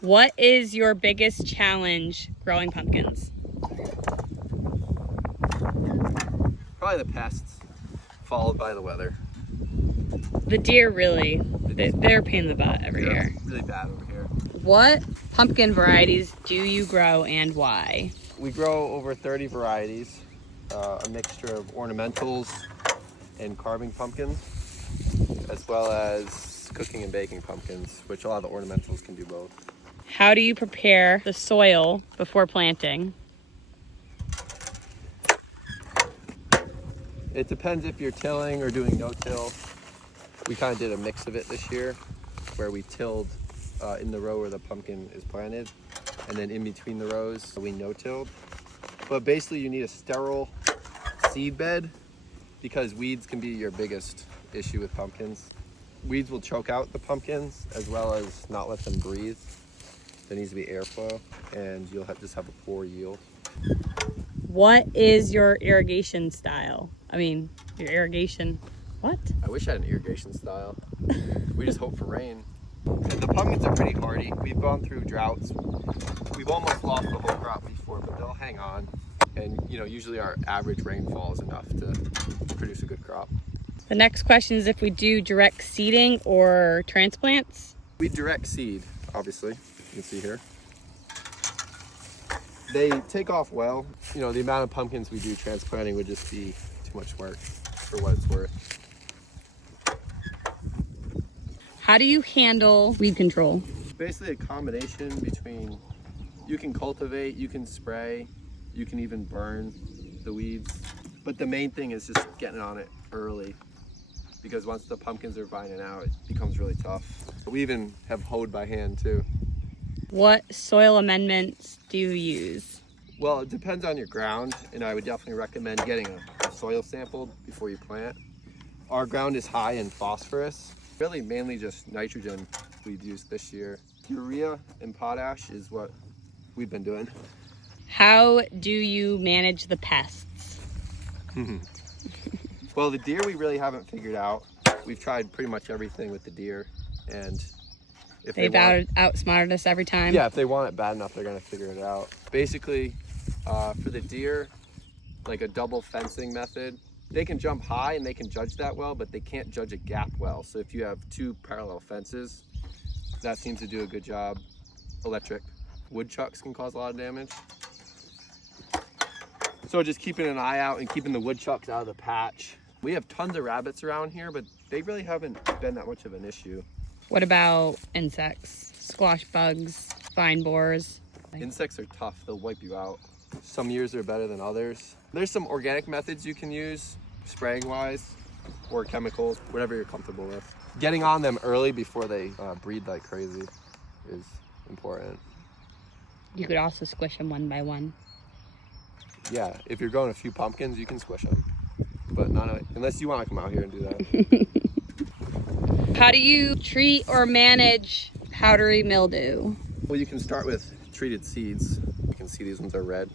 What is your biggest challenge growing pumpkins? Probably the pests, followed by the weather. The deer really, they're a pain in the butt every year. Really bad over here. What pumpkin varieties do you grow and why? We grow over 30 varieties, a mixture of ornamentals and carving pumpkins, as well as cooking and baking pumpkins, which a lot of the ornamentals can do both. How do you prepare the soil before planting? It depends if you're tilling or doing no-till. We kind of did a mix of it this year, where we tilled in the row where the pumpkin is planted, and then in between the rows we no-tilled. But basically you need a sterile seed bed because weeds can be your biggest issue with pumpkins. Weeds will choke out the pumpkins as well as not let them breathe. There needs to be airflow and you'll just have a poor yield. What is your irrigation style? Your irrigation, what? I wish I had an irrigation style. We just hope for rain. The pumpkins are pretty hardy. We've gone through droughts. We've almost lost the whole crop before, but they'll hang on. And usually our average rainfall is enough to produce a good crop. The next question is if we do direct seeding or transplants. We direct seed, obviously. You can see here. They take off well. The amount of pumpkins we do transplanting would just be too much work for what it's worth. How do you handle weed control? Basically a combination between you can cultivate, you can spray, you can even burn the weeds. But the main thing is just getting on it early because once the pumpkins are vining out, it becomes really tough. We even have hoed by hand too. What soil amendments do you use? Well, it depends on your ground, and I would definitely recommend getting a soil sample before you plant. Our ground is high in phosphorus. Really mainly just nitrogen we've used this year. Urea and potash is what we've been doing. How do you manage the pests? Well, the deer we really haven't figured out. We've tried pretty much everything with the deer, and if They've outsmarted us every time. Yeah, if they want it bad enough, they're gonna figure it out. Basically, for the deer, like a double fencing method, they can jump high and they can judge that well, but they can't judge a gap well. So if you have two parallel fences, that seems to do a good job. Electric woodchucks can cause a lot of damage. So just keeping an eye out and keeping the woodchucks out of the patch. We have tons of rabbits around here, but they really haven't been that much of an issue. What about insects? Squash bugs, vine borers? Insects are tough, they'll wipe you out. Some years are better than others. There's some organic methods you can use, spraying wise, or chemicals, whatever you're comfortable with. Getting on them early before they breed like crazy is important. You could also squish them one by one. Yeah, if you're growing a few pumpkins, you can squish them, but unless you want to come out here and do that. How do you treat or manage powdery mildew? Well, you can start with treated seeds. You can see these ones are red.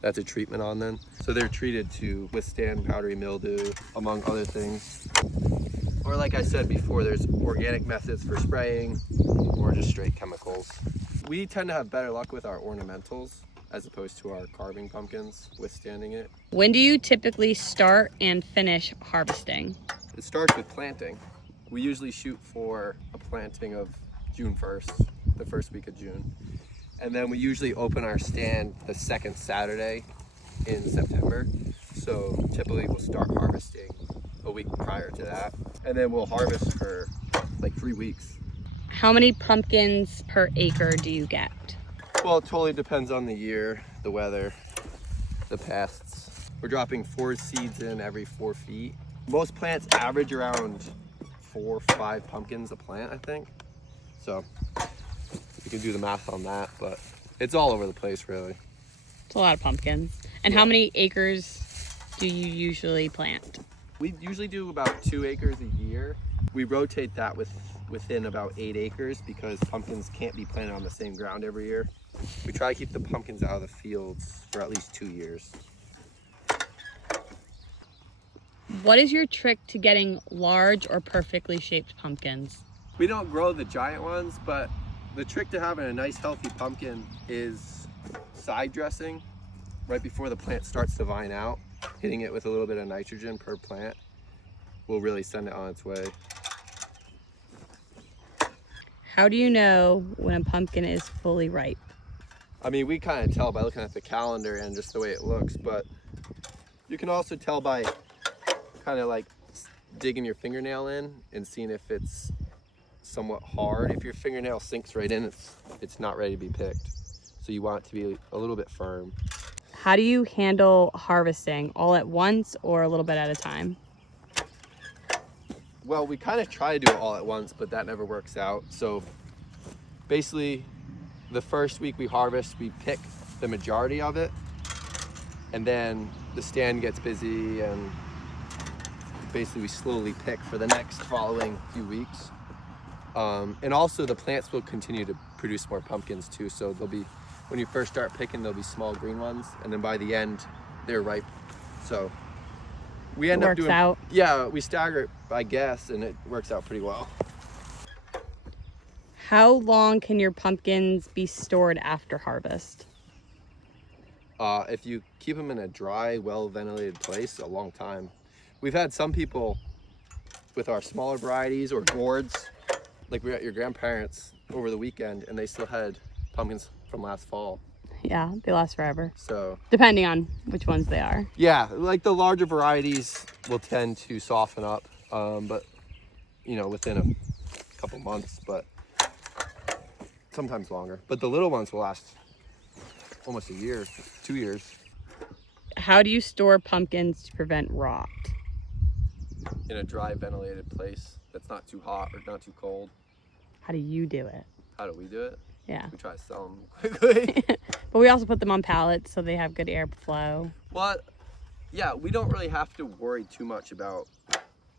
That's a treatment on them. So they're treated to withstand powdery mildew, among other things. Or like I said before, there's organic methods for spraying or just straight chemicals. We tend to have better luck with our ornamentals as opposed to our carving pumpkins withstanding it. When do you typically start and finish harvesting? It starts with planting. We usually shoot for a planting of June 1st, the first week of June. And then we usually open our stand the second Saturday in September. So typically we'll start harvesting a week prior to that. And then we'll harvest for like 3 weeks. How many pumpkins per acre do you get? Well, it totally depends on the year, the weather, the pests. We're dropping 4 seeds in every 4 feet. Most plants average around 4 or 5 pumpkins a plant, I think. So you can do the math on that, but it's all over the place, really. It's a lot of pumpkins. And how many acres do you usually plant? We usually do about 2 acres a year. We rotate that within about 8 acres because pumpkins can't be planted on the same ground every year. We try to keep the pumpkins out of the fields for at least 2 years. What is your trick to getting large or perfectly shaped pumpkins? We don't grow the giant ones, but The trick to having a nice healthy pumpkin is side dressing right before the plant starts to vine out. Hitting it with a little bit of nitrogen per plant will really send it on its way. How do you know when a pumpkin is fully ripe? I mean, we kind of tell by looking at the calendar and just the way it looks, but you can also tell by kind of like digging your fingernail in and seeing if it's somewhat hard. If your fingernail sinks right in, it's not ready to be picked. So you want it to be a little bit firm. How do you handle harvesting? All at once or a little bit at a time? Well, we kind of try to do it all at once, but that never works out. So basically, the first week we harvest, we pick the majority of it, and then the stand gets busy, and basically we slowly pick for the next following few weeks. And also the plants will continue to produce more pumpkins too. So they'll be, when you first start picking, there'll be small green ones, and then by the end, they're ripe. So we end up doing, out. Yeah, we stagger it by guess, and it works out pretty well. How long can your pumpkins be stored after harvest? If you keep them in a dry, well-ventilated place, a long time. We've had some people with our smaller varieties or gourds, like we were at your grandparents over the weekend, and they still had pumpkins from last fall. Yeah, they last forever. So depending on which ones they are. yeah, like the larger varieties will tend to soften up, but you know, within a couple months, but sometimes longer. But the little ones will last almost a year, 2 years. How do you store pumpkins to prevent rot? In a dry, ventilated place that's not too hot or not too cold. How do you do it? How do we do it? Yeah. We try to sell them quickly. But we also put them on pallets so they have good airflow. Well, yeah, we don't really have to worry too much about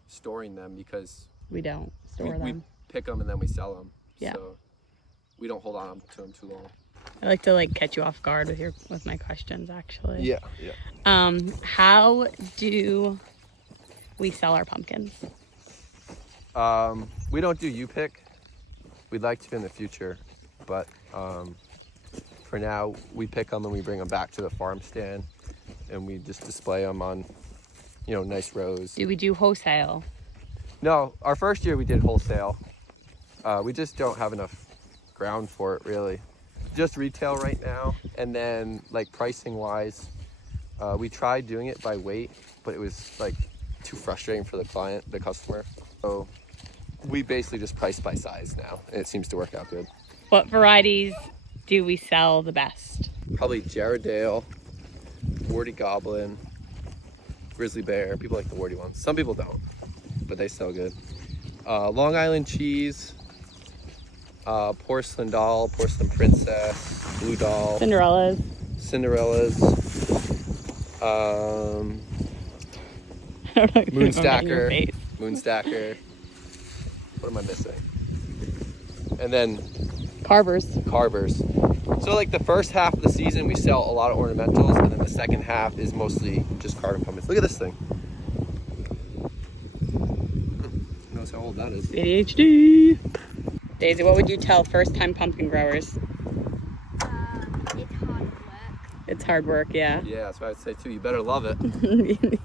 storing them because We don't store we them. pick them and then we sell them. Yeah. So we don't hold on to them too long. I like to catch you off guard with my questions actually. Yeah. How do we sell our pumpkins? We don't do U-pick. We'd like to in the future, but for now we pick them and we bring them back to the farm stand and we just display them on, you know, nice rows. Do we do wholesale? No, our first year we did wholesale. We just don't have enough ground for it really. Just retail right now, and then like pricing wise, we tried doing it by weight, but it was like too frustrating for the customer. So we basically just price by size now, and it seems to work out good. What varieties do we sell the best? Probably Jarrahdale, Warty Goblin, Grizzly Bear. People like the warty ones. Some people don't, but they sell good. Long Island Cheese, Porcelain Doll, Porcelain Princess, Blue Doll, Cinderellas. I don't know if Moonstacker. Moonstacker. What am I missing? And then Carvers. So like the first half of the season we sell a lot of ornamentals, and then the second half is mostly just carving pumpkins. Look at this thing. Who knows how old that is? ADHD. Daisy, what would you tell first-time pumpkin growers? It's hard work. It's hard work, yeah. Yeah, that's what I'd say too. You better love it.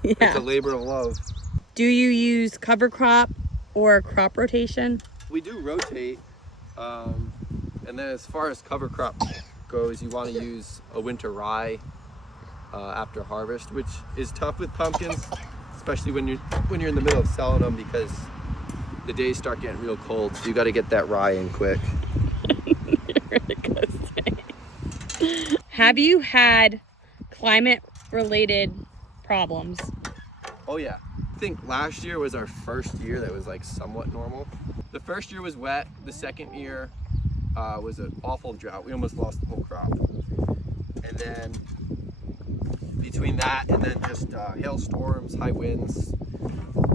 Yeah. It's a labor of love. Do you use cover crop or crop rotation? We do rotate, and then as far as cover crop goes, you want to use a winter rye after harvest, which is tough with pumpkins, especially when you're in the middle of selling them because the days start getting real cold. So you got to get that rye in quick. Have you had climate-related problems? Oh yeah. I think last year was our first year that was like somewhat normal. The first year was wet. The second year was an awful drought. We almost lost the whole crop. And then between that and then just hailstorms, high winds.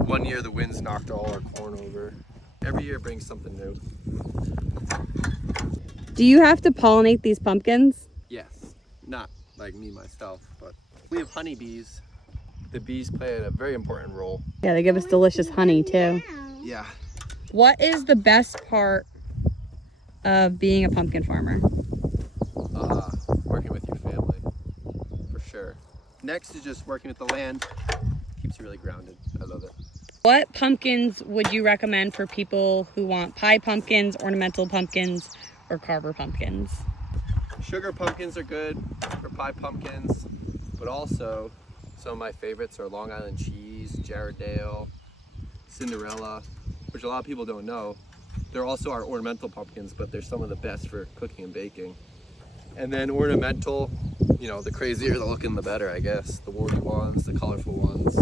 One year the winds knocked all our corn over. Every year brings something new. Do you have to pollinate these pumpkins? Yes, not like me myself, but we have honeybees. The bees play a very important role. Yeah, they give us delicious honey too. Yeah. What is the best part of being a pumpkin farmer? Working with your family, for sure. Next is just working with the land. Keeps you really grounded. I love it. What pumpkins would you recommend for people who want pie pumpkins, ornamental pumpkins, or carver pumpkins? Sugar pumpkins are good for pie pumpkins, but also some of my favorites are Long Island cheese, Jarrahdale, Cinderella, which a lot of people don't know. They're also our ornamental pumpkins, but they're some of the best for cooking and baking. And then ornamental, you know, the crazier the looking, the better, I guess. The warty ones, the colorful ones.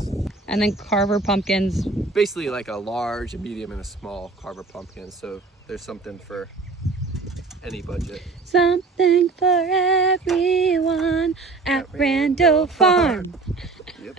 And then carver pumpkins. Basically like a large, a medium, and a small carver pumpkin. So there's something for any budget. Something for everyone at Randall Farm. Yep.